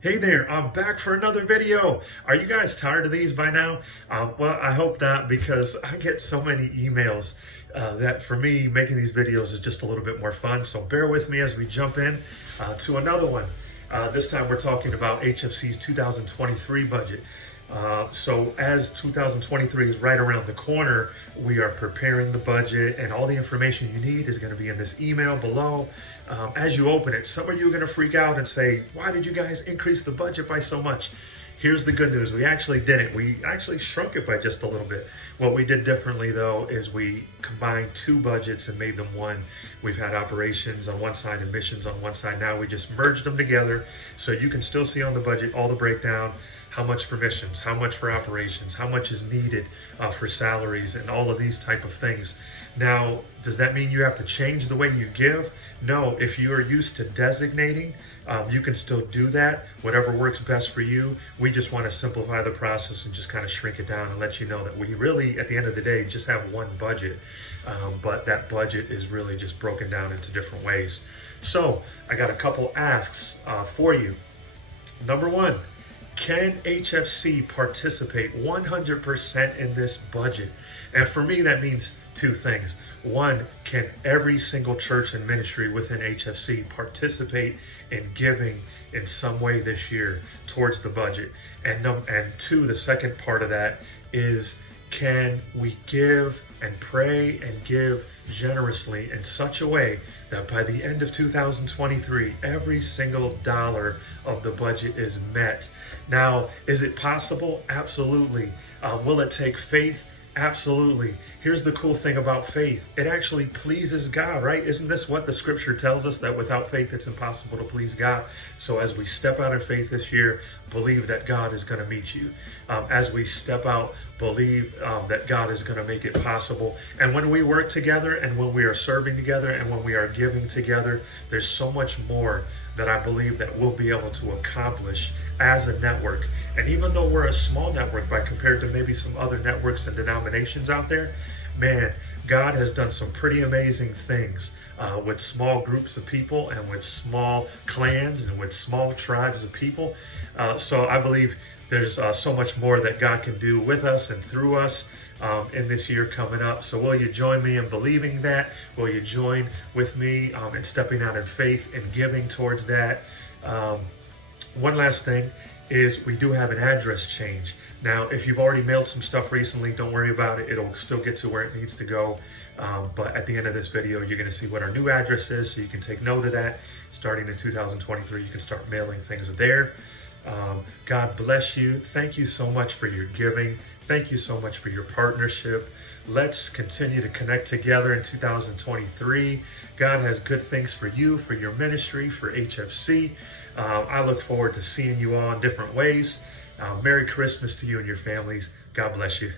Hey there, I'm back for another video. Are you guys tired of these by now? Well, I hope not, because I get so many emails that for me, making these videos is just a little bit more fun. So bear with me as we jump in to another one. This time we're talking about HFC's 2023 budget. So as 2023 is right around the corner, we are preparing the budget, and all the information you need is going to be in this email below. As you open it, some of you are going to freak out and say, why did you guys increase the budget by so much? Here's the good news. We actually didn't. We actually shrunk it by just a little bit. What we did differently, though, is we combined two budgets and made them one. We've had operations on one side and missions on one side. Now we just merged them together, so you can still see on the budget all the breakdown, how much for missions, how much for operations, how much is needed for salaries, and all of these type of things. Now, does that mean you have to change the way you give? No, if you are used to designating, you can still do that, whatever works best for you. We just want to simplify the process and just kind of shrink it down and let you know that we really, at the end of the day, just have one budget. But that budget is really just broken down into different ways. So I got a couple asks for you. Number one, can HFC participate 100% in this budget? And for me, that means two things. One, can every single church and ministry within HFC participate in giving in some way this year towards the budget? And two, the second part of that is, can we give and pray and give generously in such a way that by the end of 2023, every single dollar of the budget is met? Now, is it possible? Absolutely. Will it take faith? Absolutely. Here's the cool thing about faith. It actually pleases God, right? Isn't this what the scripture tells us, that without faith, it's impossible to please God? So as we step out in faith this year, believe that God is going to meet you. As we step out, believe that God is going to make it possible. And when we work together, and when we are serving together, and when we are giving together, there's so much more that I believe that we'll be able to accomplish as a network. And even though we're a small network by compared to maybe some other networks and denominations out there, man, God has done some pretty amazing things with small groups of people and with small clans and with small tribes of people. So I believe there's so much more that God can do with us and through us in this year coming up. So will you join me in believing that? Will you join with me in stepping out in faith and giving towards that? One last thing is, we do have an address change. Now, if you've already mailed some stuff recently, don't worry about it. It'll still get to where it needs to go. But at the end of this video, you're going to see what our new address is, so you can take note of that. Starting in 2023, you can start mailing things there. God bless you. Thank you so much for your giving. Thank you so much for your partnership. Let's continue to connect together in 2023. God has good things for you, for your ministry, for HFC. I look forward to seeing you all in different ways. Merry Christmas to you and your families. God bless you.